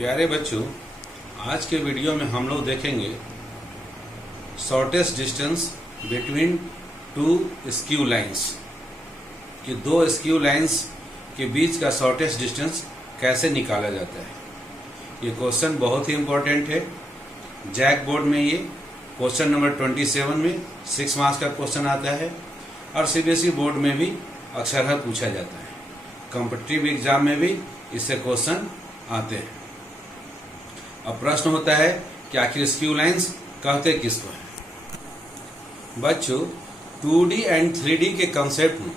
प्यारे बच्चों, आज के वीडियो में हम लोग देखेंगे shortest distance between two skew lines कि दो स्क्यू लाइंस के बीच का शॉर्टेस्ट डिस्टेंस कैसे निकाला जाता है। ये क्वेश्चन बहुत ही इम्पोर्टेंट है। जैक बोर्ड में ये क्वेश्चन नंबर 27 में 6 मार्क्स का क्वेश्चन आता है और सीबीएसई बोर्ड में भी अक्सर पूछा जाता है। कॉम्पिटिटिव एग्जाम में भी इससे क्वेश्चन आते हैं। अब प्रश्न होता है कि आखिर स्क्यू लाइंस कहते किसको है। बच्चों, 2D एंड 3D के कंसेप्ट में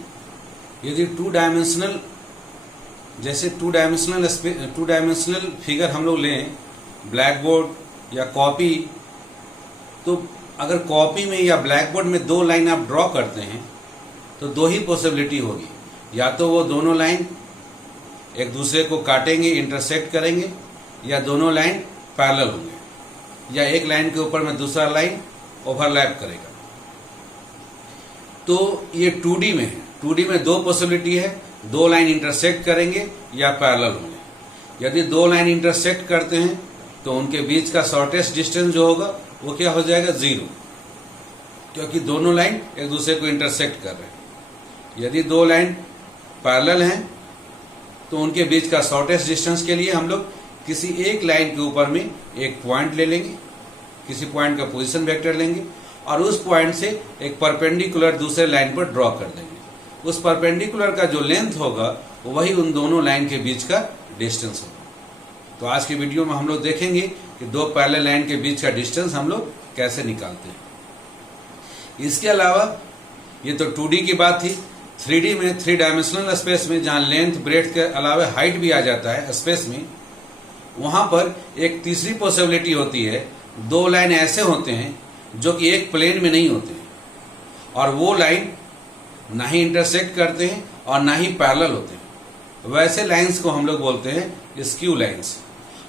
यदि टू डायमेंशनल फिगर हम लोग लें, ब्लैक बोर्ड या कॉपी, तो अगर कॉपी में या ब्लैक बोर्ड में दो लाइन आप ड्रॉ करते हैं तो दो ही पॉसिबिलिटी होगी। या तो वो दोनों लाइन एक दूसरे को काटेंगे, इंटरसेक्ट करेंगे, या दोनों लाइन पैरेलल होंगे, या एक लाइन के ऊपर में दूसरा लाइन ओवरलैप करेगा। तो ये 2D में है। 2D में दो पॉसिबिलिटी है, दो लाइन इंटरसेक्ट करेंगे या पैरेलल होंगे। यदि दो लाइन इंटरसेक्ट करते हैं तो उनके बीच का शॉर्टेस्ट डिस्टेंस जो होगा वो क्या हो जाएगा, 0, क्योंकि दोनों लाइन एक दूसरे को इंटरसेक्ट कर रहे हैं। यदि दो लाइन पैरेलल हैं तो उनके बीच का शॉर्टेस्ट डिस्टेंस के लिए हम लोग किसी एक लाइन के ऊपर में एक पॉइंट ले लेंगे, किसी पॉइंट का पोजीशन वेक्टर लेंगे और उस पॉइंट से एक परपेंडिकुलर दूसरे लाइन पर ड्रॉ कर देंगे। उस परपेंडिकुलर का जो लेंथ होगा वही उन दोनों लाइन के बीच का डिस्टेंस होगा। तो आज की वीडियो में हम लोग देखेंगे कि दो पैरेलल लाइन के बीच का डिस्टेंस हम लोग कैसे निकालते हैं। इसके अलावा ये तो 2D की बात थी। 3D में 3 डायमेंशनल स्पेस में जहाँ लेंथ ब्रेड्थ के अलावा हाइट भी आ जाता है स्पेस में, वहां पर एक तीसरी पॉसिबिलिटी होती है। दो लाइन ऐसे होते हैं जो कि एक प्लेन में नहीं होते हैं और वो लाइन ना ही इंटरसेक्ट करते हैं और ना ही पैरेलल होते हैं। वैसे लाइंस को हम लोग बोलते हैं स्क्यू लाइंस।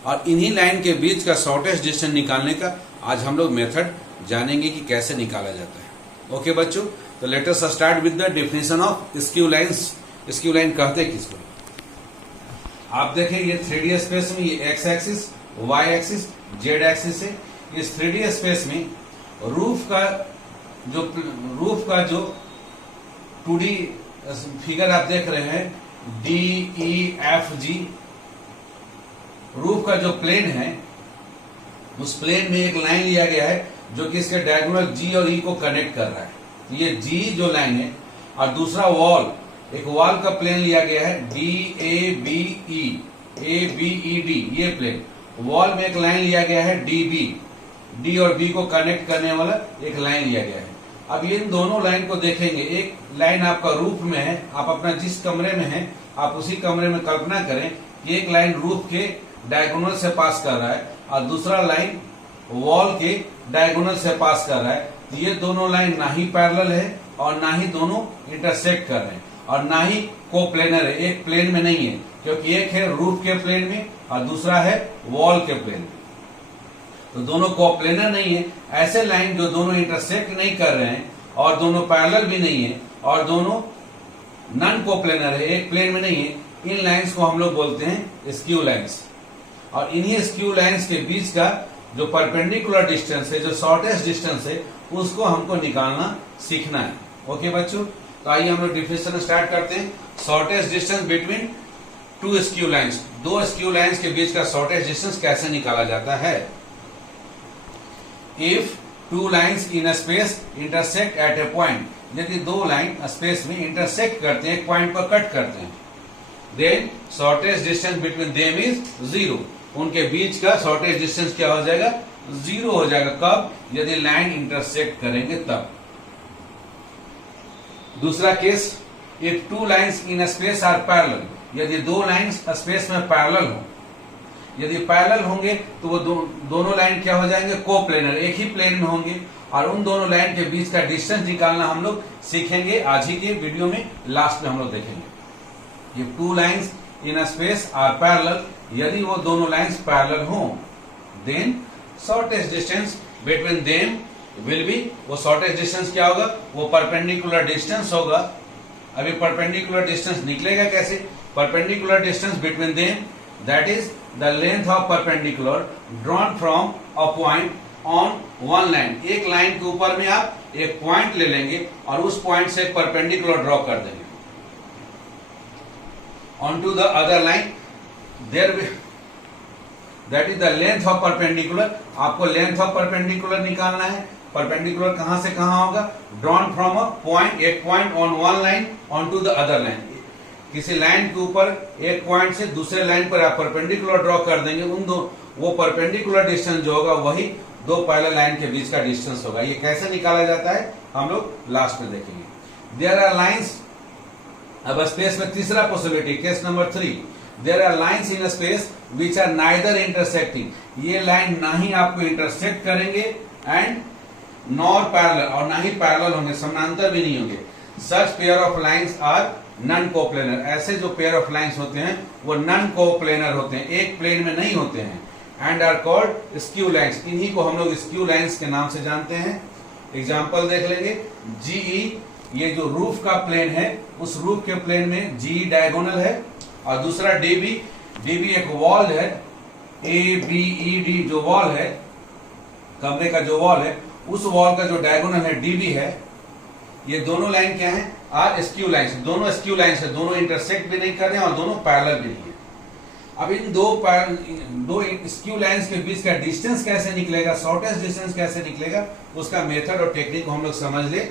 और इन्हीं लाइन के बीच का शॉर्टेस्ट डिस्टेंस निकालने का आज हम लोग मेथड जानेंगे कि कैसे निकाला जाता है। ओके बच्चों, तो let us start with the definition of skew lines. Skew line कहते किसको? आप देखें ये 3D स्पेस में ये X axis, Y axis, Z axis है। इस 3D स्पेस में रूफ का जो 2D फिगर आप देख रहे हैं, DEFG, रूफ का जो प्लेन है उस प्लेन में एक लाइन लिया गया है जो कि इसके डायगोनल G और E को कनेक्ट कर रहा है। तो ये G जो लाइन है और दूसरा वॉल, एक वॉल का प्लेन लिया गया है ABED, ये प्लेन। वॉल में एक लाइन लिया गया है DB, D और B को कनेक्ट करने वाला एक लाइन लिया गया है। अब ये इन दोनों लाइन को देखेंगे। एक लाइन आपका रूफ में है, आप अपना जिस कमरे में है आप उसी कमरे में कल्पना करें कि एक लाइन रूफ के डायगोनल से पास कर रहा है और दूसरा लाइन वॉल के डायगोनल से पास कर रहा है। तो ये दोनों लाइन ना ही पैरेलल है और ना ही दोनों इंटरसेक्ट कर रहे हैं और ना ही कोप्लेनर है, एक प्लेन में नहीं है, क्योंकि एक है रूफ के प्लेन में और दूसरा है वॉल के प्लेन में। तो दोनों कोप्लेनर नहीं है। ऐसे लाइन जो दोनों इंटरसेक्ट नहीं कर रहे हैं और दोनों पैरेलल भी नहीं है और दोनों नॉन कोप्लेनर है, एक प्लेन में नहीं है, इन लाइंस को हम लोग बोलते हैं स्क्यू लाइंस। और इन्हीं स्क्यू लाइंस के बीच का जो परपेंडिकुलर डिस्टेंस है, जो शॉर्टेस्ट डिस्टेंस है, उसको हमको निकालना सीखना है। ओके बच्चों, तो आइए हम लोग डिफिनेशन स्टार्ट करते हैं। Shortest distance between two skew lines, दो स्क्यू लाइंस के बीच का शॉर्टेस्ट डिस्टेंस कैसे निकाला जाता है। If two lines in a space intersect at a point, यदि दो लाइन स्पेस में इंटरसेक्ट करते हैं, एक पॉइंट पर कट करते हैं, then shortest distance between them is 0, उनके बीच का शॉर्टेस्ट डिस्टेंस क्या हो जाएगा, 0 हो जाएगा। कब? यदि लाइन इंटरसेक्ट करेंगे तब। दूसरा case, if two lines in a space are parallel, यदि दो लाइंस स्पेस में पैरेलल हो, यदि पैरेलल होंगे तो वो दोनों लाइन क्या हो जाएंगे, कोप्लेनर, एक ही प्लेन में होंगे और उन दोनों लाइन के बीच का डिस्टेंस निकालना हम लोग सीखेंगे आज ही के वीडियो में। लास्ट में हम लोग देखेंगे। ये two lines in a space are parallel, यदि वो दोनों लाइंस पैरेलल हो, then shortest distance between them will be, वो शॉर्टेस्ट डिस्टेंस क्या होगा, वो परपेंडिकुलर डिस्टेंस होगा। अभी परपेंडिकुलर डिस्टेंस निकलेगा कैसे? Perpendicular distance between them that is the length of perpendicular drawn from a point on one line. एक लाइन के ऊपर में आप एक पॉइंट ले लेंगे और उस पॉइंट से एक परपेंडिकुलर ड्रॉ कर देंगे on to the other line, there that is the length of perpendicular. आपको लेंथ ऑफ परपेंडिकुलर निकालना है। परपेंडिकुलर कहां से कहां होगा? ड्रॉन फ्रॉम अ पॉइंट, एक point on one line on to the other line. किसी लाइन के ऊपर एक पॉइंट से दूसरे लाइन पर आप परपेंडिकुलर ड्रॉ कर देंगे, उन दो वो परपेंडिकुलर डिस्टेंस जो होगा वही दो पैरेलल लाइन के बीच का डिस्टेंस होगा। ये कैसे निकाला जाता है हम लोग लास्ट में देखेंगे। देयर आर लाइंस, अब स्पेस में तीसरा possibility, case number 3, there are lines in space which are neither intersecting. ये लाइन ना ही आपको इंटरसेक्ट करेंगे एंड नॉर पैरेलल, और ना ही पैरेलल होंगे, समानांतर भी नहीं होंगे। Such pair of lines are non coplanar. ऐसे जो पेयर ऑफ लाइंस होते हैं वो नॉन कोप्लेनर होते हैं, एक प्लेन में नहीं होते हैं। And are called skew lines. इन्हीं को हम लोग स्क्यू लाइंस के नाम से जानते हैं। एग्जांपल देख लेंगे। जीई, ये जो रूफ का प्लेन है, उस रूफ के प्लेन में जीई डायगोनल है, और दूसरा डीबी, डीबी एक वॉल है, ABED जो वॉल है, कमरे का जो वॉल है, उस वॉल का जो डायगोनल है डीबी है। ये दोनों लाइन क्या है? Are skew lines. दोनों स्क्यू लाइंस है, दोनों इंटरसेक्ट भी नहीं कर रहे हैं और दोनों पैरेलल भी नहीं है। अब इन दो स्क्यू लाइंस के बीच का डिस्टेंस कैसे निकलेगा, शॉर्टेस्ट डिस्टेंस कैसे निकलेगा, उसका मेथड और टेक्निक को हम लोग समझ ले।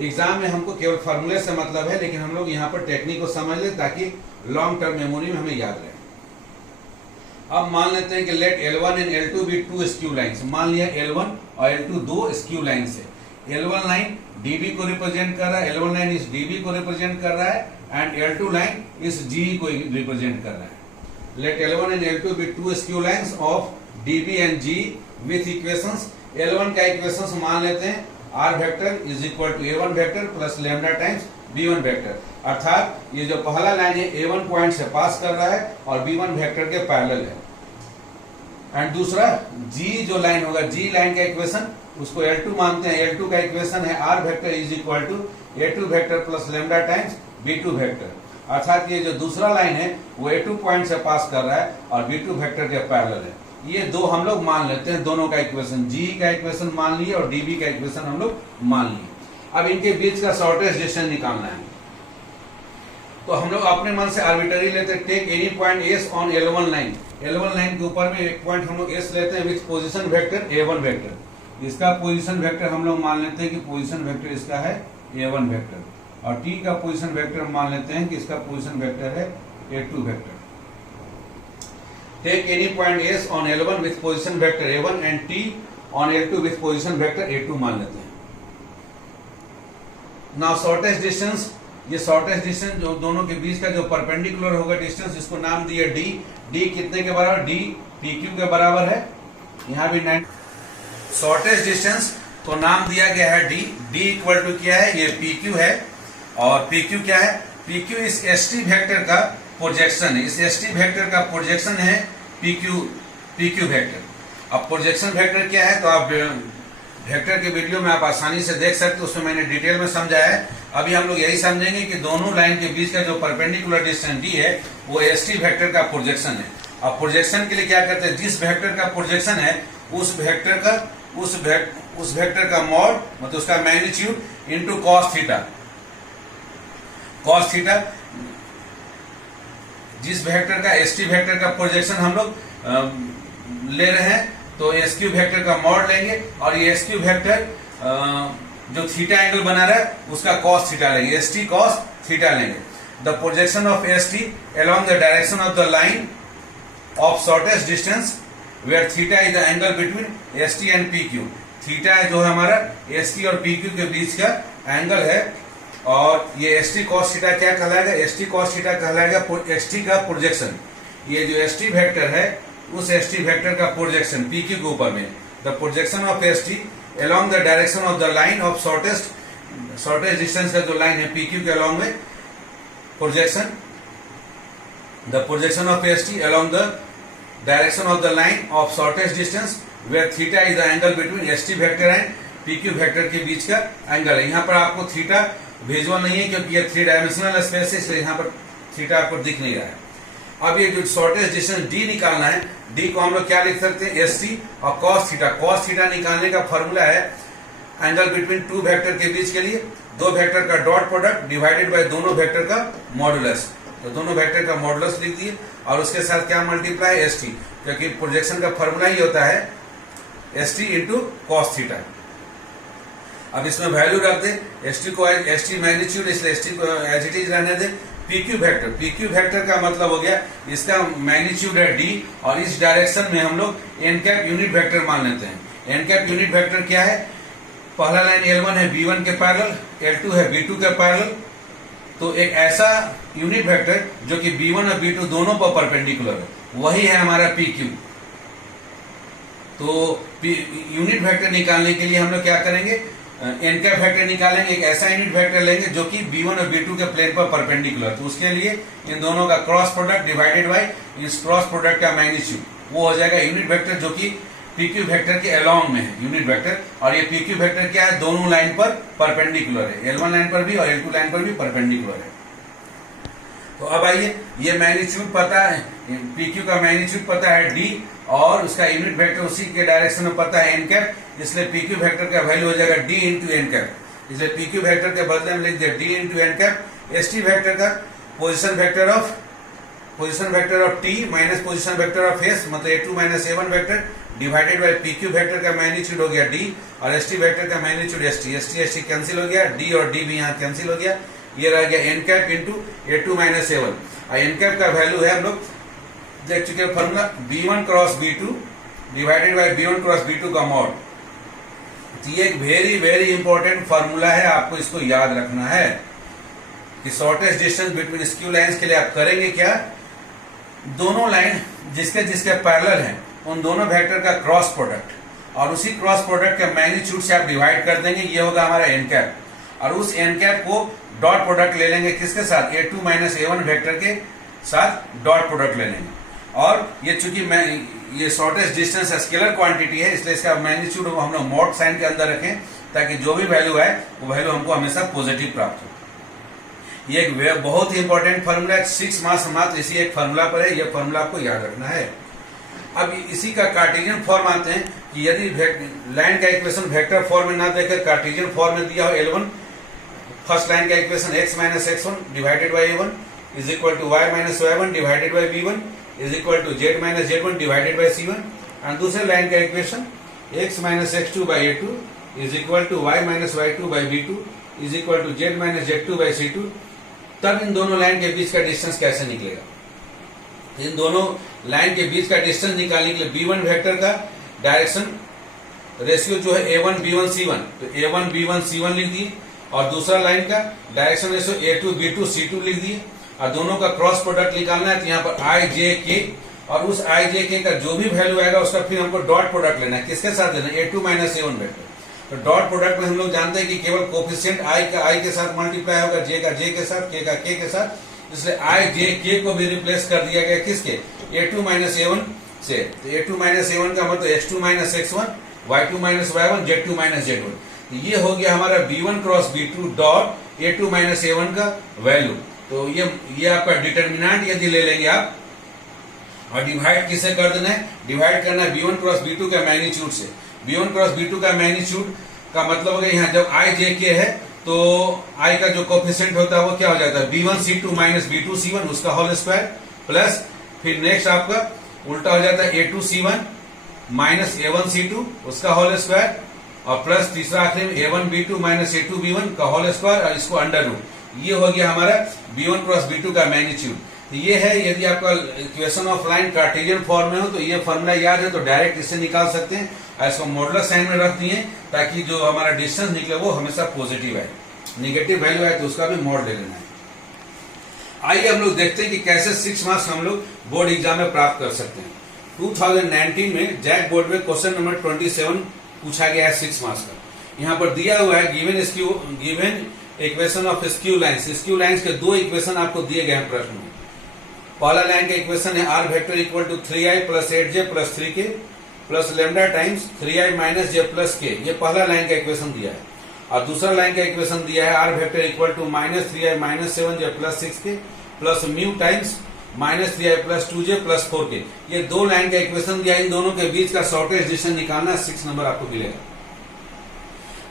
एग्जाम में हमको केवल फॉर्मूले से मतलब है, लेकिन हम लोग यहाँ पर टेक्निक को समझ ले ताकि लॉन्ग टर्म मेमोरी में हमें याद रहे। अब मान लेते हैं कि let L1 and L2 be two skew lines. मान लिया L1 और L2 दो स्क्यू लाइंस है। L1 लाइन DB को रिप्रेजेंट कर रहा है, L1 लाइन इस DB को रिप्रेजेंट कर रहा है, एंड L2 लाइन इस GE को रिप्रेजेंट कर रहा है। Let L1 and L2 be two skew lines of DB and G with equations। L1 का इक्वेशंस मान लेते हैं, R vector is equal to A1 vector plus lambda times B1 vector. अर्थात ये जो पहला लाइन है A1 पॉइंट से पास कर रहा है और B1 वेक्टर के पैरेलल है। एंड दूसरा G जो लाइन होगा, G लाइन का इक्वेशन उसको L2 मानते हैं। L2 का इक्वेशन है R vector is equal to A2 vector plus lambda times B2 vector. अर्थात ये जो दूसरा लाइन है वो A2 पॉइंट से पास कर रहा है और B2 वेक्टर के पैरेलल है। ये दो हम लोग मान लेते हैं, दोनों का इक्वेशन, G का इक्वेशन मान लिए और DB का इक्वेशन हम लोग मान लिए। अब इनके बीच का शॉर्टेस्ट डिस्टेंस निकालना है, तो हम लोग अपने मन से आर्बिट्ररी लेते हैं। Take any point S on L1 line. L1 line के ऊपर में एक पॉइंट हम लोग S लेते हैं with position vector A1 vector. इसका पोजीशन वेक्टर हम लोग मान लेते हैं कि पोजीशन वेक्टर इसका है A1 वेक्टर, और T का पोजीशन वेक्टर मान लेते हैं कि इसका पोजीशन वेक्टर है A2 vector. Take any point S on L1 with position vector A1 and T on L2 with position vector A2 मान लेते हैं। नाउ शॉर्टेस्ट डिस्टेंस, ये शॉर्टेस्ट डिस्टेंस जो दोनों के बीच का जो परपेंडिकुलर होगा डिस्टेंस, इसको नाम दिया D। D कितने के बराबर? D PQ के बराबर है। यहाँ भी 9 शॉर्टेस्ट डिस्टेंस को नाम दिया गया है D। D इक्वल टू क्या है? ये PQ है, और PQ क्या है? PQ इस ST वेक्टर का प्रोजेक्शन है। इस ST वेक्टर का प्रोजेक्शन है PQ वेक्टर। अब प्रोजेक्शन वेक्टर क्या है तो आप वेक्टर के वीडियो में आप आसानी से देख सकते हो, उसमें मैंने डिटेल में समझाया है। अभी हम लोग यही समझेंगे कि दोनों लाइन के बीच का जो परपेंडिकुलर डिस्टेंस D है वो ST वेक्टर का प्रोजेक्शन है। अब प्रोजेक्शन के लिए क्या करते हैं, जिस वेक्टर का प्रोजेक्शन है उस वेक्टर का मॉड मतलब उसका magnitude into cos theta. cos theta जिस वेक्टर का ST वेक्टर का प्रोजेक्शन हम लोग ले रहे हैं तो SQ वेक्टर का मॉड लेंगे, और ये SQ वेक्टर जो थीटा एंगल बना रहा है उसका cos थीटा लेंगे, ST cos थीटा लेंगे। The projection of ST along the direction of the line of shortest distance where theta is the angle between ST and PQ। Theta जो है हमारा ST और PQ के बीच का एंगल है, और ये ST cos थीटा क्या कहलाएगा? ST cos थीटा कहलाएगा ST का प्रोजेक्शन। ये जो ST वेक्टर है उस ST वेक्टर का प्रोजेक्शन PQ के ऊपर में। The projection of ST along the direction of the line of shortest distance का जो लाइन है PQ के along में projection. The projection of ST along the direction of the line of shortest distance where theta is the angle between ST vector and PQ vector के बीच का angle है। यहाँ पर आपको थीटा विजुअल नहीं है क्योंकि ये 3 डायमेंशनल स्पेस है, इसलिए यहाँ पर थीटा आपको दिख नहीं रहा है। अब ये जो शॉर्टेज डिस्टेंस डी निकालना है, डी को हम लोग क्या लिख सकते हैं, एस टी और कॉस थीटा। कॉस थीटा निकालने का फॉर्मूला है एंगल बिटवीन टू वेक्टर के बीच के लिए दो वेक्टर का डॉट प्रोडक्ट डिवाइडेड बाय दोनों वेक्टर का मॉडुलस। तो दोनों वेक्टर का मॉडुलस लिख दिए और उसके साथ क्या मल्टीप्लाई एस टी, क्योंकि प्रोजेक्शन का फॉर्मूला ही होता है S T into cos theta. अब इसमें वैल्यू रख दे, एस टी को एस टी मैग्नीट्यूड, इसलिए एस टी को एज इट इज रहने दे। पीक्यू वेक्टर, पीक्यू वेक्टर का मतलब हो गया इसका मैग्नीट्यूड है डी और इस डायरेक्शन में हम लोग एन कैप यूनिट वेक्टर मान लेते हैं। एन कैप यूनिट वेक्टर क्या है, पहला लाइन L1 है B1 के पैरेलल, L2 है B2 के पैरेलल। तो एक ऐसा यूनिट वेक्टर जो कि B1 और B2 दोनों पर परपेंडिकुलर है, वही है हमारा PQ। तो यूनिट वेक्टर निकालने के लिए हम लोग क्या करेंगे, एन कैप वेक्टर निकालेंगे, एक ऐसा यूनिट वेक्टर लेंगे जो कि B1 और B2 के प्लेन पर परपेंडिकुलर। तो उसके लिए इन दोनों का क्रॉस प्रोडक्ट डिवाइडेड बाय इस क्रॉस प्रोडक्ट का मैग्नीट्यूड, वो हो जाएगा यूनिट वेक्टर जो कि PQ वेक्टर के अलोंग में है यूनिट वेक्टर। और ये PQ वेक्टर क्या है, दोनों लाइन पर परपेंडिकुलर है, L1 लाइन पर भी और L2 लाइन पर भी परपेंडिकुलर है। तो अब आइए, ये मैग्नीट्यूड पता है, PQ का मैग्नीट्यूड पता है D और उसका यूनिट वेक्टर उसी के डायरेक्शन में पता है एन कैप, इसलिए PQ वेक्टर का वैल्यू हो जाएगा D इंटू एन कैप। इसलिए PQ वेक्टर के बदले में लिख दिया D into N cap. ST vector का position vector of T minus position vector of S, मतलब A2 minus A1 vector divided by PQ vector का मैग्नीट्यूड हो गया D और ST वेक्टर का मैग्नीट्यूड ST कैंसिल हो गया, D और D भी यहाँ कैंसिल हो गया। ये रह गया N cap into A2 minus A1। और एन कैप का वैल्यू है, हम लोग देख चुके formula, B1 cross B2 divided by B1 cross B2 का मॉड। तो ये एक वेरी वेरी इंपॉर्टेंट फॉर्मूला है, आपको इसको याद रखना है कि shortest distance between skew lines के लिए आप करेंगे क्या, दोनों लाइन जिसके जिसके पैरेलल हैं उन दोनों वेक्टर का क्रॉस प्रोडक्ट और उसी क्रॉस प्रोडक्ट के मैग्नीट्यूड से आप डिवाइड कर देंगे, ये होगा हमारा एन कैप। और उस एन कैप को डॉट प्रोडक्ट ले लेंगे किसके साथ, A2 माइनस A1 वेक्टर के साथ डॉट प्रोडक्ट ले लेंगे। और ये चूंकि ये शॉर्टेस्ट डिस्टेंस स्केलर क्वांटिटी है, इसलिए इसका मैग्नीट्यूड हम लोग मॉड साइन के अंदर रखें ताकि जो भी वैल्यू है वो वैल्यू हमको हमेशा पॉजिटिव प्राप्त हो। ये एक बहुत ही इंपॉर्टेंट फॉर्मूला है, 6 मार्क्स मात्र इसी एक फॉर्मूला पर है, ये फॉर्मूला आपको याद रखना है। अब इसी का कार्टेशियन फॉर्म आते हैं कि यदि लाइन का इक्वेशन वेक्टर फॉर्म में ना देकर कार्टेशियन फॉर्म में दिया हो L1, फर्स्ट लाइन का equation x minus x1 divided by A1 is equal to y minus y1 divided by B1 is equal to z minus z1 divided by C1। और दूसरे लाइन का equation x minus x2 by A2 is equal to y minus y2 by B2 is equal to z minus z2 by C2। तब इन दोनों line के बीच का distance कैसे निकलेगा, इन दोनों लाइन के बीच का डिस्टेंस निकालने के लिए B1 वेक्टर का डायरेक्शन रेशियो जो है A1 B1 C1, तो A1 B1 C1 लिख दिए और दूसरा लाइन का direction ratio A2 B2 C2 लिख दिए। और दोनों का क्रॉस प्रोडक्ट निकालना है, तो यहाँ पर I J K और उस I J K का जो भी वैल्यू आएगा उसका फिर हमको डॉट प्रोडक्ट लेना है, किसके साथ लेना है, A2 माइनस A1 वेक्टर। तो डॉट प्रोडक्ट में हम लोग जानते हैं कि केवल कोफिशिएंट I का I के साथ मल्टीप्लाई होगा, J का J के साथ, K का K के साथ, इसलिए I J K को भी रिप्लेस कर दिया गया किसके, A2 माइनस A1 से। तो A2 माइनस A1 का मतलब X2 minus X1, Y2 minus Y1, Z2 minus Z1। तो ये हो गया हमारा B1 cross B2 dot A2 minus A1 का वैल्यू। तो ये आपका डिटर्मिनेंट यदि ले लेंगे आप, और डिवाइड किसे कर देना है, डिवाइड करना है B1 क्रॉस B2 के मैग्नीट्यूड से। B1 क्रॉस B2 का मैग्नीट्यूड का मतलब हो गया, यहाँ जब I J K है तो I का जो कोफिशिएंट होता है वो क्या हो जाता है, B1 C2 minus B2 C1 उसका होल स्क्वायर, प्लस फिर नेक्स्ट आपका उल्टा हो जाता है A2 C1 minus A1 C2 उसका होल स्क्वायर, और प्लस तीसरा आखिरी में A1 B2 minus A2 B1 का होल स्क्वायर और इसको अंडर रूट। ये हो गया हमारा B1 क्रॉस B2 का मैग्नीट्यूड। तो ये है, यदि आपका equation of line Cartesian form में हो तो ये फॉर्मूला याद है तो डायरेक्ट इससे निकाल सकते हैं, और इसको मॉडुलस साइन में रख दिए ताकि जो हमारा डिस्टेंस निकले वो हमेशा पॉजिटिव है, नेगेटिव वैल्यू है तो उसका भी मॉड ले लेना है। आइए हम लोग देखते हैं कि कैसे 6 मार्क्स हम लोग बोर्ड एग्जाम में प्राप्त कर सकते हैं। 2019 में जैक बोर्ड में क्वेश्चन नंबर 27 पूछा गया है 6 मार्क्स का। यहाँ पर दिया हुआ है given equation of skew lines. Skew lines के 2 इक्वेशन आपको दिए गए हैं प्रश्न में। पहला लाइन का इक्वेशन है R vector equal to 3i plus 8j plus 3k plus lambda times 3i minus j plus k, ये पहला लाइन का इक्वेशन दिया है। और दूसरा लाइन का इक्वेशन दिया है R vector equal to minus 3i minus 7j plus 6k plus mu times -3i plus 2j plus 4k। ये दो लाइन का इक्वेशन दिया, इन दोनों के बीच का शॉर्टेस्ट डिस्टेंस निकालना, 6 नंबर आपको मिलेगा।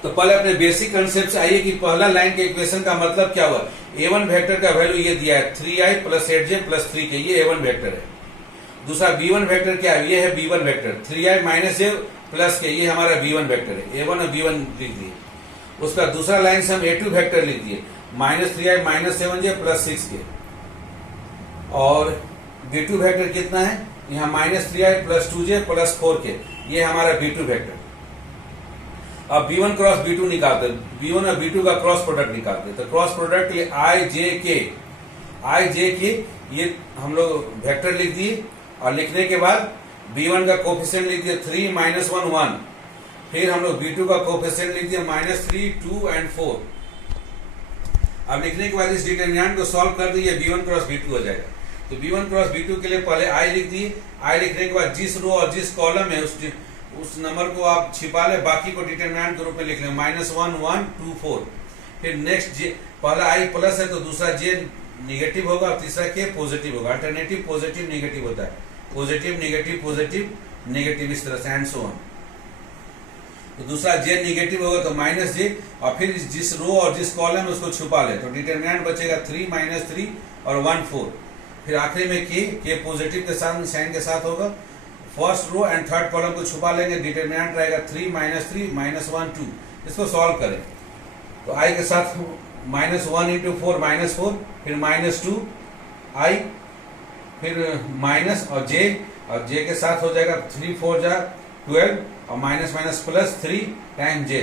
तो पहले अपने बेसिक कंसेप्ट से आइए कि पहला लाइन के इक्वेशन का मतलब क्या हुआ। a1 वेक्टर का वैल्यू ये दिया है 3i plus 8j plus 3k, ये a1 वेक्टर है। दूसरा b1 वेक्टर क्या है, ये है b1 vector 3i minus j plus k, ये हमारा b1 वेक्टर है। a1 और b1 लिख दिए। उसका दूसरा लाइन से हम a2 वेक्टर लिख दिए -3i minus 7j plus 6k। और b2 वेक्टर कितना है, यहाँ -3i plus 2j plus 4k, ये हमारा b2 वेक्टर। अब b1 क्रॉस b2 निकालते हैं, b1 और b2 का क्रॉस प्रोडक्ट निकालते हैं। तो क्रॉस प्रोडक्ट के लिए i j k ये हम लोग वेक्टर लिख दिए, और लिखने के बाद b1 का कोफिशिएंट लिख दिया 3 -1 1, फिर हम लोग b2 का कोफिशिएंट लिख दिया -3 2 एंड 4। अब लिखने के बाद इस डिटरमिनेंट को सॉल्व कर दिए, b1 क्रॉस b2 हो जाएगा। तो b1 क्रॉस b2 के लिए पहले i लिख दिए, i लिखने के बाद जिस रो और जिस कॉलम है उस नंबर को आप छिपा ले, बाकी को डिटरमिनेंट के रूप में लिख लें -1 1 2 4। फिर नेक्स्ट j, पहला i प्लस है तो दूसरा j निगेटिव होगा और तीसरा k पॉजिटिव होगा। अल्टरनेटिव पॉजिटिव निगेटिव होता है, पॉजिटिव नेगेटिव नेगेटिव, इस तरह से एंड सो ऑन। तो दूसरा j निगेटिव होगा तो -j, और फिर जिस रो और जिस कॉलम है उसको छुपा ले, तो डिटरमिनेंट बचेगा 3 -3 और 1 4। फिर आखिरी में k पॉजिटिव के साथ साइन के साथ होगा। First row and third column को छुपा लेंगे, डिटरमिनेंट रहेगा 3 -3 -1 2। इसको सॉल्व करें तो i के साथ -1 into 4 -4, फिर -2 i, फिर माइनस और j के साथ हो जाएगा 3 4 जा 12, और minus minus plus 3 time j,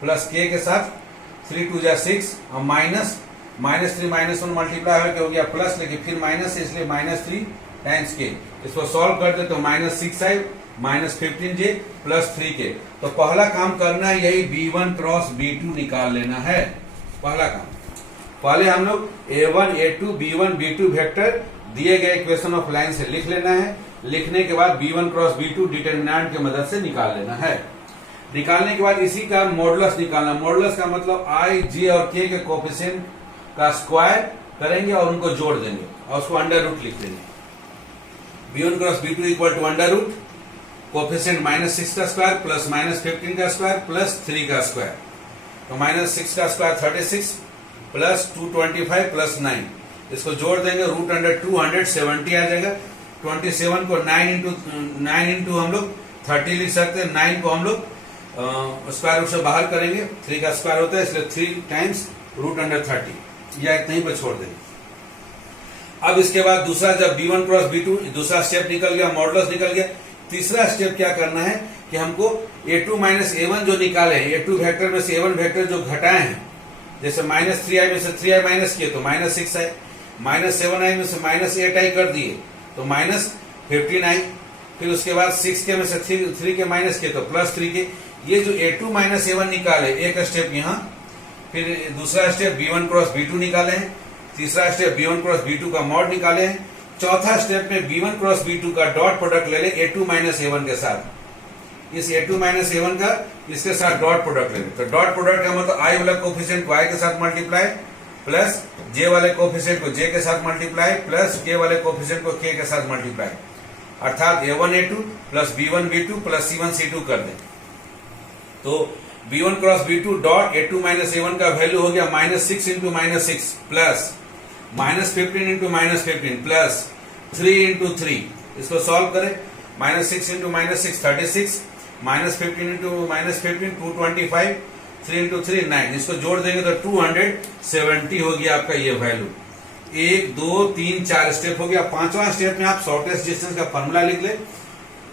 plus k के साथ 3 2 जा 6, और -3 -1 मल्टीप्लाई हो गया प्लस, लेकिन फिर माइनस है इसलिए -3 टाइम्स k। इसको सॉल्व कर दे तो -6i -15j प्लस 3k। तो पहला काम करना है यही b1 क्रॉस b2 निकाल लेना है। पहला काम, पहले हम लोग a1 a2 b1 b2 vector दिए गए इक्वेशन ऑफ लाइन से लिख लेना है। लिखने के बाद b1 क्रॉस b2 डिटरमिनेंट की मदद से निकाल लेना है। निकालने के बाद इसी का मॉडुलस निकालना। मॉडुलस का मतलब i j और k के कोफिशिएंट का स्क्वायर करेंगे और उनको जोड़ देंगे और उसको अंडर रूट लिख देंगे। b1 cross b2 equal to under root coefficient -6 का स्क्वायर प्लस -15 का स्क्वायर प्लस 3 का स्क्वायर। तो -6 का स्क्वायर 36 प्लस 225 प्लस 9, इसको जोड़ देंगे, रूट अंडर 270 आ जाएगा। 27 को 9 इंटू हम लोग 30 लिख सकते हैं। 9 को हम लोग स्क्वायर रूट से बाहर करेंगे, 3 का स्क्वायर होता है इसलिए 3 टाइम्स रूट अंडर 30, या इतना ही पर छोड़ देंगे। अब इसके बाद दूसरा, जब b1 क्रॉस b2 दूसरा स्टेप निकल गया, मॉडुलस निकल गया। तीसरा स्टेप क्या करना है कि हमको a2 माइनस a1 जो निकाले हैं, a2 वेक्टर में से a1 वेक्टर जो घटाए हैं, जैसे -3i में से 3i माइनस किए तो -6i, -7i में से -8i कर दिए तो -15i, फिर उसके बाद 6k में से 3k माइनस किए तो +3k। ये जो a2 माइनस a1 निकाले, एक स्टेप यहाँ, फिर दूसरा स्टेप b1 क्रॉस b2 निकाले हैं, तीसरा स्टेप b1 क्रॉस b2 का मॉड निकाले हैं, चौथा स्टेप में b1 क्रॉस b2 का डॉट प्रोडक्ट ले ले a2 माइनस a1 के साथ। इस a2 माइनस a1 का इसके साथ डॉट प्रोडक्ट ले ले, तो डॉट प्रोडक्ट का मतलब i वाला कोफिशिएंट को i के साथ मल्टीप्लाई प्लस j वाले कोफिशिएंट को j के साथ मल्टीप्लाई प्लस k वाले कोफिशिएंट को k के साथ मल्टीप्लाई, अर्थात a1 a2 plus b1 b2 plus c1 c2 कर दें। तो b1 cross b2 dot a2 minus a1 का वैल्यू हो गया -6 into -6 plus -15 into -15 plus 3 into 3। इसको सॉल्व करें, -6 इंटू -6 36, -15 इंटू -15 225, 3 इंटू 3 9। इसको जोड़ देंगे तो 270 हो गया आपका ये वैल्यू। 1 2 3 4 स्टेप हो गया। पांचवा स्टेप में आप शॉर्टेस्ट डिस्टेंस का फॉर्मूला लिख ले।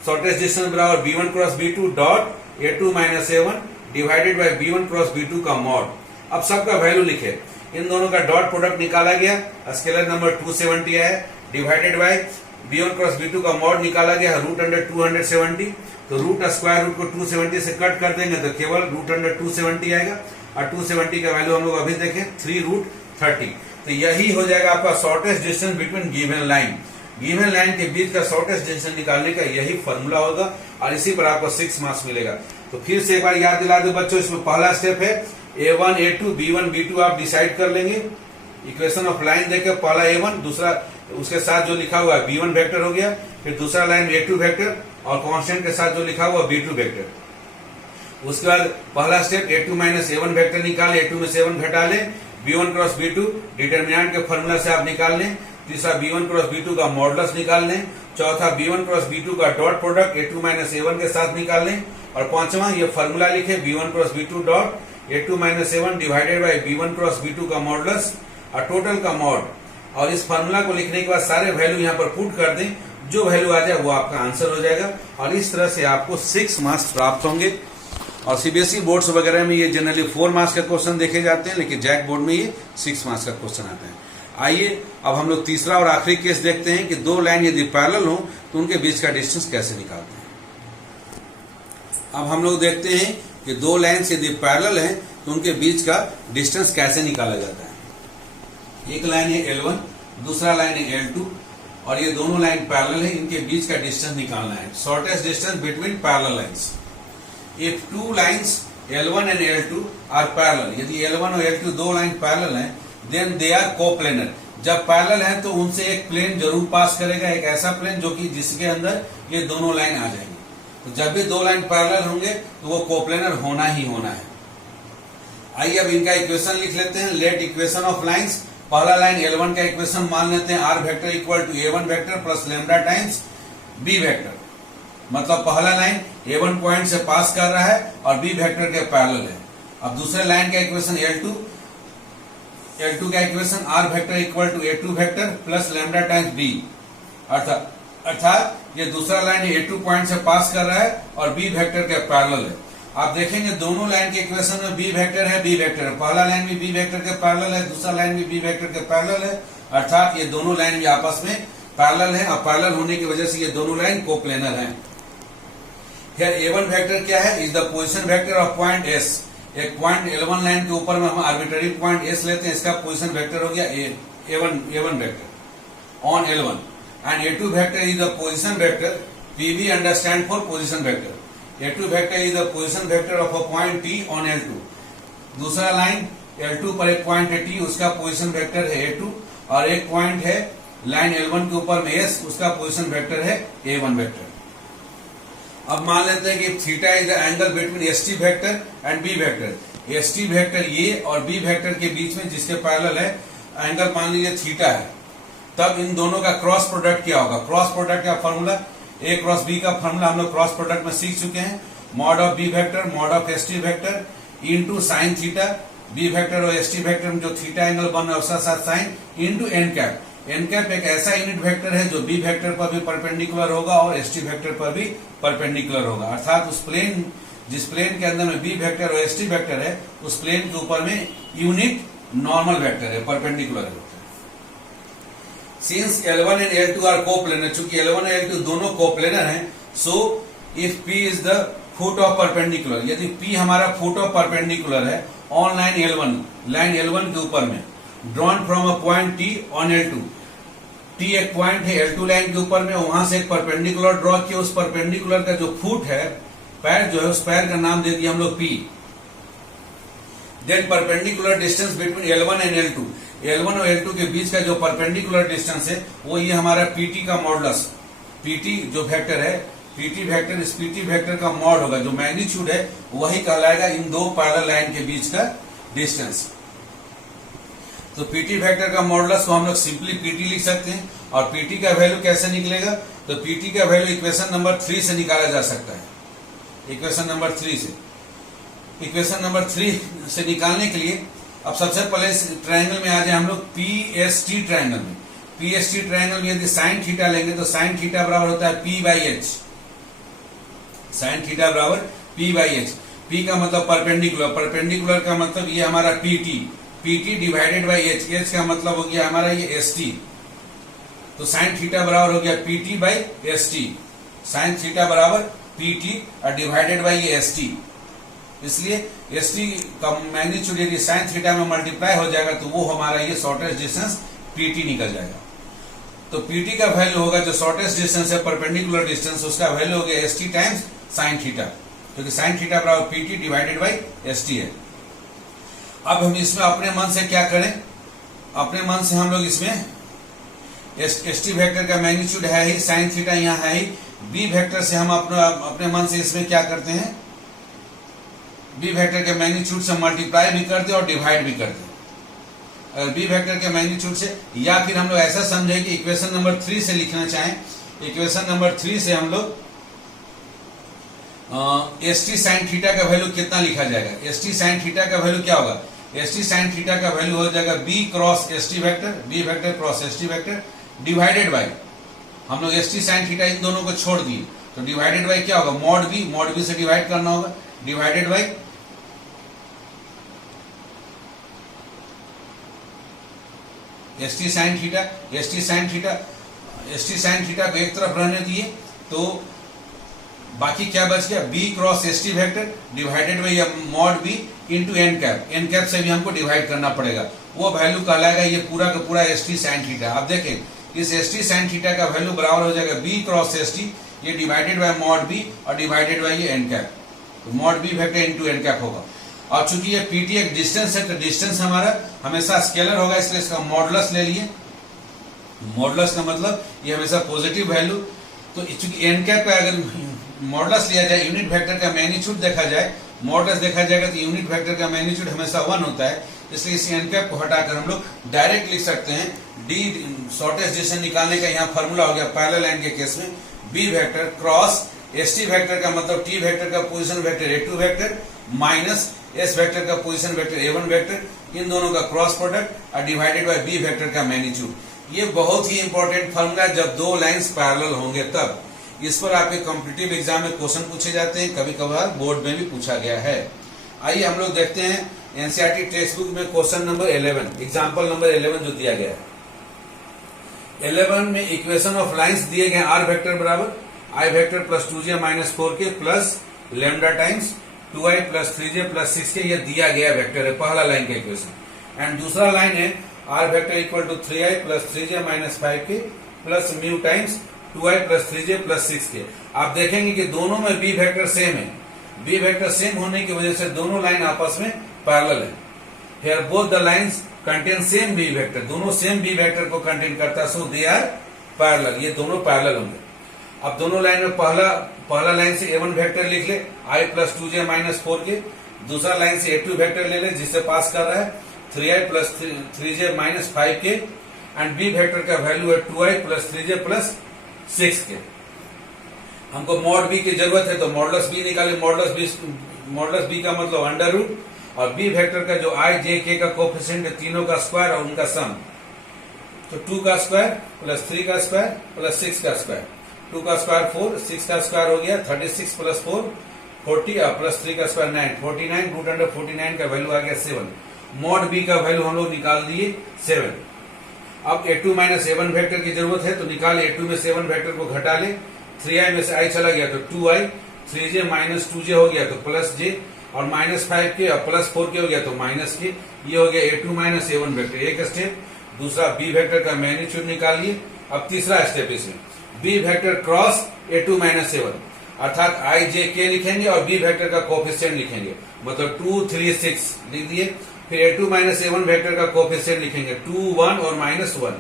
शॉर्टेस्ट डिस्टेंस बराबर b1 cross b2 dot a2 minus a1 divided by b1 cross b2 का मॉड। अब सबका वैल्यू लिखे, इन दोनों का डॉट प्रोडक्ट निकाला गया, स्केलर नंबर 270 आया, divided by b1 cross b2 का मॉड निकाला गया रूट अंडर 270। तो रूट स्क्वायर रूट को 270 से कट कर देंगे तो केवल रूट अंडर 270 आएगा, और 270 का वैल्यू हम लोग अभी देखें 3 रूट 30। तो यही हो जाएगा आपका shortest distance between given line. Given line के बीच का शॉर्टेस्ट डिस्टेंस निकालने का यही फॉर्मूला होगा, और इसी पर आपको 6 मार्क्स मिलेगा। तो फिर से एक बार याद दिला दो बच्चों, इसमें पहला स्टेप है a1 a2 b1 b2 आप डिसाइड कर लेंगे। इक्वेशन ऑफ लाइन देके पहला a1, दूसरा उसके साथ जो लिखा हुआ है b1 वेक्टर हो गया, फिर दूसरा लाइन a2 वेक्टर और कांस्टेंट के साथ जो लिखा हुआ b2 वेक्टर। उसके बाद पहला step a2 minus a1 vector निकाले, a2 में से a1 घटा ले, b1 क्रॉस b2 डिटर्मिनेंट के फॉर्मूला से आप निकाल लें। तीसरा b1 क्रॉस b2 का मॉडुलस निकाल लें। चौथा b1 क्रॉस b2 का dot product a2 minus a1 के साथ निकाल लें। और पांचवा ये फॉर्मूला लिखे b1 cross b2 dot a2 minus a1 divided by b1 cross b2 का मॉडुलस और टोटल का मॉड। और इस फॉर्मूला को लिखने के बाद सारे वैल्यू यहाँ पर पुट कर दें, जो वैल्यू आ जाए वो आपका आंसर हो जाएगा। और इस तरह से आपको 6 मार्क्स प्राप्त होंगे। और सीबीएसई बोर्ड्स वगैरह में ये जनरली 4 मार्क्स का क्वेश्चन देखे जाते हैं, लेकिन जैक बोर्ड में ये 6 मार्क्स का क्वेश्चन आता है। आइए अब हम लोग तीसरा और आखिरी केस देखते हैं कि दो लाइन यदि पैरेलल हो तो उनके बीच का डिस्टेंस कैसे निकालते हैं। अब हम लोग देखते हैं कि दो लाइन्स यदि पैरेलल हैं तो उनके बीच का डिस्टेंस कैसे निकाला जाता है। एक लाइन है L1, दूसरा लाइन है L2 और ये दोनों लाइन पैरेलल है, इनके बीच का डिस्टेंस निकालना है। Shortest distance between parallel lines. If two lines L1 and L2 are parallel, यदि L1 और L2 दो लाइन पैरेलल हैं, देन दे आर कोप्लेनर। जब पैरेलल है तो उनसे एक प्लेन जरूर पास करेगा, एक ऐसा प्लेन जो कि जिसके अंदर ये दोनों लाइन आ जाएंगे। तो जब भी दो लाइन पैरेलल होंगे तो वो कोप्लेनर होना ही होना है। आइए अब इनका इक्वेशन लिख लेते हैं। Let equation of lines. पहला लाइन L1 का इक्वेशन मान लेते हैं, R vector equal to A1 vector plus lambda times B vector. मतलब पहला लाइन A1 पॉइंट से पास कर रहा है और B वेक्टर के पैरेलल है। अब दूसरे लाइन का इक्वेशन L2 का equation R vector equal to A2 vector plus lambda times B। अर्थात ये दूसरा लाइन A2 पॉइंट से पास कर रहा है और B वेक्टर के पैरेलल है। आप देखेंगे दोनों लाइन के इक्वेशन में B वेक्टर है, B वेक्टर है। पहला लाइन भी B वेक्टर के पैरेलल है, दूसरा लाइन भी B वेक्टर के पैरेलल है। अर्थात ये दोनों लाइन भी आपस में पैरेलल है और पैरेलल होने की वजह से ये दोनों लाइन कोप्लेनर हैं। Here A1 वेक्टर क्या है? Is the position vector of point S। एक पॉइंट L1 लाइन के ऊपर में हम आर्बिट्ररी पॉइंट S लेते हैं, इसका पोजीशन वेक्टर हो गया A1 vector on L1 and A2 vector is the position vector, PV understand for position vector. A2 vector is the position vector of a point T on L2। दूसरा line L2 पर एक पॉइंट है T, उसका position vector है A2 और एक पॉइंट है लाइन L1 के ऊपर में S, उसका पोजीशन वेक्टर है A1 वेक्टर। अब मान लेते हैं कि theta is the angle between ST vector and B vector. ST vector ये और B वेक्टर के बीच में जिसके पैरेलल है एंगल मान लीजिए थीटा है। तब इन दोनों का क्रॉस प्रोडक्ट क्या होगा? क्रॉस प्रोडक्ट का फॉर्मूला A क्रॉस B का फॉर्मूला हम लोग क्रॉस प्रोडक्ट में सीख चुके हैं। Mod of B vector mod of ST vector into sine theta. B vector और ST वेक्टर में जो थीटा एंगल बन रहा है उसका साथ sine into N cap. N cap एक ऐसा यूनिट वेक्टर है जो B वेक्टर पर भी परपेंडिकुलर होगा और ST वेक्टर पर भी परपेंडिकुलर होगा। अर्थात उस प्लेन जिस प्लेन के अंदर में B वेक्टर और ST वेक्टर है उस प्लेन के ऊपर में यूनिट नॉर्मल वेक्टर है, परपेंडिकुलर है। Since L1 and L2 are coplanar, चूंकि L1 और L2 दोनों कोप्लेनर हैं, so if P is the foot of perpendicular, यदि P हमारा फुट ऑफ परपेंडिकुलर है ऑन लाइन L1 के ऊपर में, drawn from a point T on L2। T एक पॉइंट है L2 लाइन के ऊपर में, वहां से एक परपेंडिकुलर ड्रॉ किया, उस परपेंडिकुलर का जो फुट है, पैर जो है, उस पैर का नाम दे दिया हम लोग P। Then perpendicular distance between L1 and L2, L1 और L2 के बीच का जो परपेंडिकुलर डिस्टेंस है वो ये हमारा PT का मॉडुलस। PT जो वेक्टर है, PT वेक्टर इस PT वेक्टर का मॉड होगा, जो मैग्नीट्यूड है वही कहलाएगा इन दो पैरेलल लाइन के बीच का डिस्टेंस। तो PT वेक्टर का मॉडुलस को हम लोग सिंपली PT लिख सकते हैं। और PT का वैल्यू कैसे निकलेगा? तो PT का वैल्यू इक्वेशन नंबर 3 से निकाला जा सकता है। इक्वेशन नंबर 3 से निकालने के लिए अब सबसे पहले इस ट्रायंगल में आ जाए हम लोग PST ट्रायंगल में। PST ट्रायंगल में यदि साइन थीटा लेंगे तो साइन थीटा बराबर होता है P/H। साइन थीटा बराबर P/H। P का मतलब परपेंडिकुलर, परपेंडिकुलर का मतलब ये हमारा PT डिवाइडेड बाई H का मतलब हो गया हमारा ये ST। तो साइन थीटा बराबर हो गया PT/ST। साइन थीटा बराबर PT और डिवाइडेड बाई ये ST। इसलिए ST का मैग्नीट्यूड यदि साइन थीटा में मल्टीप्लाई हो जाएगा तो वो हमारा ये शॉर्टेस्ट डिस्टेंस PT निकल जाएगा। तो PT का वैल्यू होगा जो शॉर्टेस्ट डिस्टेंस है, परपेंडिकुलर डिस्टेंस, उसका वैल्यू हो गया ST टाइम्स साइन थीटा, क्योंकि साइन थीटा बराबर PT डिवाइडेड बाई ST है। अब हम इसमें अपने मन से क्या करें? अपने मन से हम लोग इसमें एस टी वेक्टर का मैग्नीट्यूड है ही, साइन थीटा यहाँ है ही। बी वेक्टर से हम अपने मन से इसमें क्या करते हैं, बी वेक्टर के मैग्नीट्यूड से मल्टीप्लाई भी करते और डिवाइड भी करते। अगर बी वेक्टर के मैग्नीट्यूड से, या फिर हम लोग ऐसा समझे कि इक्वेशन नंबर 3 से लिखना चाहें, इक्वेशन नंबर 3 से हम लोग एस टी साइन थीटा का वैल्यू कितना लिखा जाएगा, एस टी साइन थीटा का वैल्यू क्या होगा, एस टी साइन थीटा का वैल्यू हो जाएगा B cross S T vector, B vector cross S T vector divided by, हम लोग एस टी साइन थीटा इन दोनों को छोड़ दिए तो डिवाइडेड बाई क्या होगा, मॉड बी से डिवाइड करना होगा, divided by S T sine theta. S T sine theta को एक तरफ रहने दिए तो बाकी क्या बच गया, B cross S T vector divided by mod B into N cap, N cap से भी हमको डिवाइड करना पड़ेगा, वो वैल्यू कहलाएगा ये पूरा का पूरा एस टी साइन थीटा। आप देखें इस एस टी साइन थीटा का वैल्यू बराबर हो जाएगा बी क्रॉस एस टी, ये डिवाइडेड बाई मॉड बी और डिवाइडेड बाई ये एन कैप, तो mod B vector into N cap होगा। और चूंकि ये पीटी एक डिस्टेंस है तो डिस्टेंस हमारा हमेशा स्केलर होगा, इसलिए इसका मॉडुलस ले लिए। मॉडुलस का मतलब ये हमेशा पॉजिटिव वैल्यू, तो चूंकि एन कैप का अगर मॉडुलस लिया जाए, यूनिट वेक्टर का मैग्नीट्यूड देखा जाए, मॉडुलस देखा जाएगा तो यूनिट वेक्टर का मैग्नीट्यूड हमेशा 1 होता है, इसलिए इस एन कैप को हटाकर हम लोग डायरेक्ट लिख सकते हैं डी शॉर्टेस्ट डिस्टेंस निकालने का यहाँ फॉर्मूला हो गया पैरेलल लाइन के केस में, B vector cross S T vector का मतलब टी वेक्टर का position vector A two vector minus S vector का पोजीशन वेक्टर ए1 वेक्टर, इन दोनों का क्रॉस प्रोडक्ट और डिवाइडेड बाय बी वेक्टर का मैग्नीट्यूड। ये बहुत ही इंपॉर्टेंट फॉर्मूला, जब दो लाइंस पैरेलल होंगे तब। इस पर आपके कॉम्पिटिटिव एग्जाम में क्वेश्चन पूछे जाते हैं, कभी कभार बोर्ड में भी पूछा गया है। आइए हम लोग देखते हैं एनसीईआरटी टेक्स्ट बुक में क्वेश्चन नंबर 11, एग्जाम्पल नंबर 11 जो दिया गया है। 11 में इक्वेशन ऑफ लाइंस दिए गए आर वेक्टर बराबर i vector plus 2j minus 4k plus lambda times 2i plus 3j plus 6k, ये दिया गया वेक्टर है, पहला लाइन का इक्वेशन। एंड दूसरा लाइन है r vector equal to 3i plus 3j minus 5k plus mu times 2i plus 3j plus 6k। आप देखेंगे कि दोनों में बी वेक्टर सेम है, बी वेक्टर सेम होने की वजह से दोनों लाइन आपस में पैरेलल है। Here both the lines contain same B vector, दोनों सेम बी वेक्टर को कंटेन करता है, सो दे आर पैरेलल, ये दोनों पैरेलल होंगे। अब दोनों लाइन में पहला लाइन से a1 वेक्टर लिख ले i plus 2j minus 4k, दूसरा लाइन से a2 वेक्टर ले ले जिससे पास कर रहा है 3i plus 3j minus 5k, and b vector का वैल्यू है 2i plus 3j plus 6k। हमको मॉड b की जरूरत है तो मॉडुलस b निकाले, मॉडुलस b का मतलब अंडर रूट, और b वेक्टर का जो i j k का कोफिशिएंट है तीनों का स्क्वायर और उनका सम, तो 2 का स्क्वायर प्लस 3 का स्क्वायर प्लस 6 का स्क्वायर, 2 का स्क्वायर 4, 6 का स्क्वायर हो गया 36 प्लस 4 40 और प्लस 3 का स्क्वायर 9, 49, रूट अंडर 49 का वैल्यू आ गया 7। मॉड बी का वैल्यू हम लोग निकाल दिए 7। अब a2 माइनस a1 वेक्टर की जरूरत है तो निकाल, a2 में से a1 वेक्टर को घटा ले, 3i में से i चला गया तो 2i, 3j माइनस 2j हो गया तो प्लस j, और माइनस 5k और प्लस 4k हो गया तो माइनस k। ये हो गया a2 माइनस a1 वेक्टर, एक स्टेप। दूसरा बी वेक्टर का मैग्नीट्यूड निकालिए। अब तीसरा स्टेप इसमें B vector cross a2 minus a1, अर्थात i j k लिखेंगे और बी वेक्टर का कोफिशिएंट लिखेंगे, मतलब 2 3 6 लिख दिए। फिर a2 माइनस a1 वेक्टर का कोफिशिएंट लिखेंगे 2 1 और माइनस 1।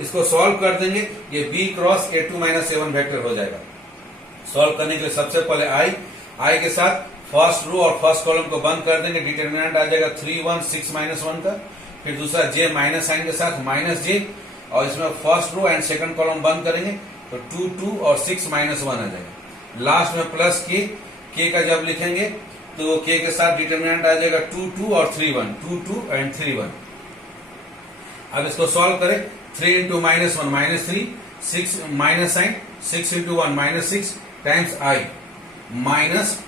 इसको सॉल्व कर देंगे, ये b cross a2 minus a1 vector हो जाएगा। सॉल्व करने के लिए सबसे पहले i के साथ फर्स्ट रो और फर्स्ट कॉलम को बंद कर देंगे, डिटरमिनेंट आ जाएगा 3 1 6 माइनस 1 का। फिर दूसरा j माइनस साइन के साथ माइनस j, और इसमें first row and second column बंद करेंगे तो 2 2 और 6 माइनस 1 आ जाएगा। लास्ट में प्लस k का जब लिखेंगे तो k के साथ डिटरमिनेंट आ जाएगा 2 2 और 3 1, 2 2 एंड 3 1। अब इसको सॉल्व करें, 3 into minus 1 minus 3, 6 minus sign 6 into 1 minus 6 times i, minus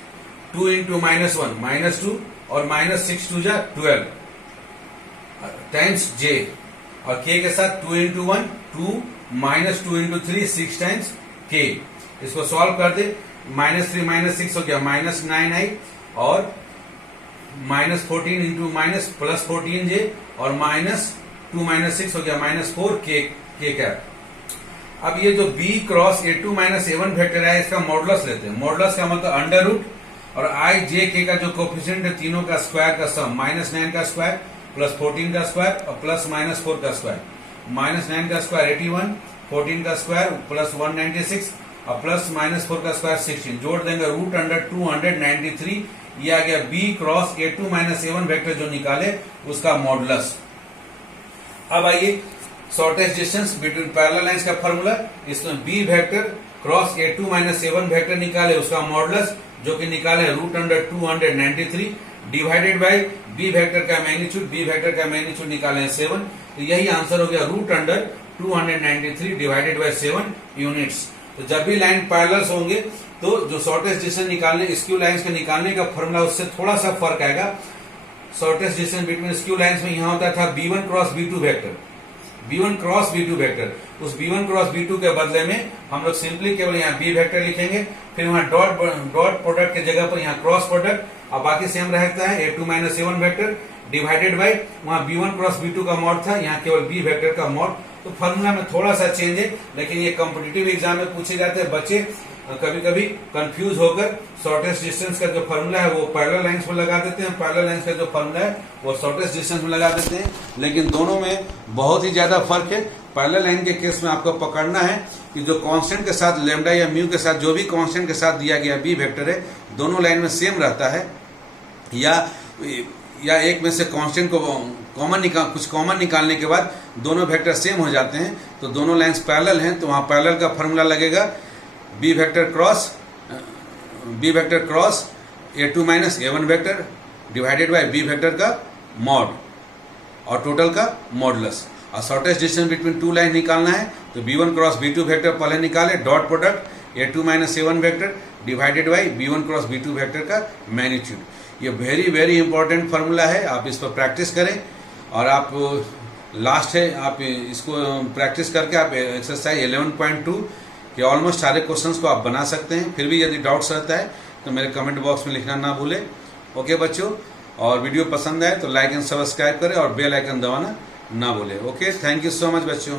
2 into minus 1 minus 2 और माइनस 6 2 जा 12 टाइम्स j, और k के साथ 2 into 1 2 minus 2 into 3 6 times k। इसको सॉल्व कर दे, माइनस 3 माइनस 6 हो गया माइनस 9i, और minus 14 into minus plus 14j, और माइनस 2 माइनस 6 हो गया माइनस 4k कैप। अब ये जो b cross a2 minus a1 vector है इसका मॉडुलस लेते हैं। मॉडुलस का मतलब अंडर रूट, और i j k का जो कोफिशिएंट है तीनों का स्क्वायर का सम, माइनस 9 का स्क्वायर प्लस 14 का स्क्वायर और प्लस माइनस 4 का स्क्वायर। -9 का स्क्वायर 81, 14 का स्क्वायर प्लस 196 और प्लस -4 का स्क्वायर 16, जोड़ देंगे रूट अंडर 293, ये आ गया b cross a2 minus a1 vector जो निकाले उसका मॉडुलस। अब आइए shortest distance between parallel lines का फॉर्मूला, इसमें b vector cross a2 minus a1 vector निकाले उसका मॉडुलस जो कि निकाले root under 293 divided by b vector का मैग्नीट्यूड, b वेक्टर का मैग्नीट्यूड निकाले 7, तो यही आंसर हो गया root under 293 divided by 7 units. तो जब भी लाइन पैरेलल्स होंगे तो जो शॉर्टेस्ट डिस्टेंस निकालने स्क्यू लाइंस के निकालने का फॉर्मूला उससे थोड़ा सा फर्क आएगा। Shortest distance between skew lines में यहाँ होता था b1 cross b2 vector, b1 cross b2 vector, उस b1 क्रॉस b2 के बदले में हम लोग सिंपली केवल यहाँ b वेक्टर लिखेंगे, फिर वहाँ डॉट प्रोडक्ट के जगह पर यहाँ क्रॉस प्रोडक्ट और बाकी सेम रहता है a2 minus a1 vector divided bye वहाँ b1 क्रॉस b2 का मॉड था, यहाँ केवल b वेक्टर का मॉड। तो फॉर्मूला में थोड़ा सा चेंज है, लेकिन ये कॉम्पिटिटिव एग्जाम में पूछे जाते हैं। बच्चे कभी कभी कंफ्यूज होकर शॉर्टेस्ट डिस्टेंस का जो फॉर्मूला है वो पैरेलल लाइंस में लगा देते हैं, पैरेलल लाइंस का जो फॉर्मूला है वो शॉर्टेस्ट डिस्टेंस में लगा देते हैं, लेकिन दोनों में बहुत ही ज्यादा फर्क है। पैरेलल लाइन के केस में आपको पकड़ना है कि जो कांस्टेंट के साथ लैम्डा या म्यू के साथ जो भी कांस्टेंट के साथ दिया गया बी वेक्टर है दोनों लाइन में सेम रहता है, या एक में से कांस्टेंट को कुछ कॉमन निकालने के बाद दोनों वेक्टर सेम हो जाते हैं, तो दोनों लाइंस पैरेलल हैं, तो वहां पैरेलल का फॉर्मूला लगेगा b vector cross a2 minus a1 vector divided by b vector का मॉड और टोटल का मॉडुलस। और shortest distance between two line निकालना है तो b1 क्रॉस b2 वेक्टर पहले निकाले, dot product a2 minus a1 vector divided by b1 cross b2 vector का मैग्नीट्यूड। ये वेरी वेरी इंपॉर्टेंट फार्मूला है, आप इस पर प्रैक्टिस करें और आप लास्ट है आप इसको प्रैक्टिस करके आप एक्सरसाइज 11.2 के ऑलमोस्ट सारे क्वेश्चंस को आप बना सकते हैं। फिर भी यदि डाउट्स रहता है तो मेरे कमेंट बॉक्स में लिखना ना भूलें। ओके बच्चों, और वीडियो पसंद आए तो लाइक एंड सब्सक्राइब करें और बेल आइकन दबाना ना भूलें। Okay, thank you so much बच्चों।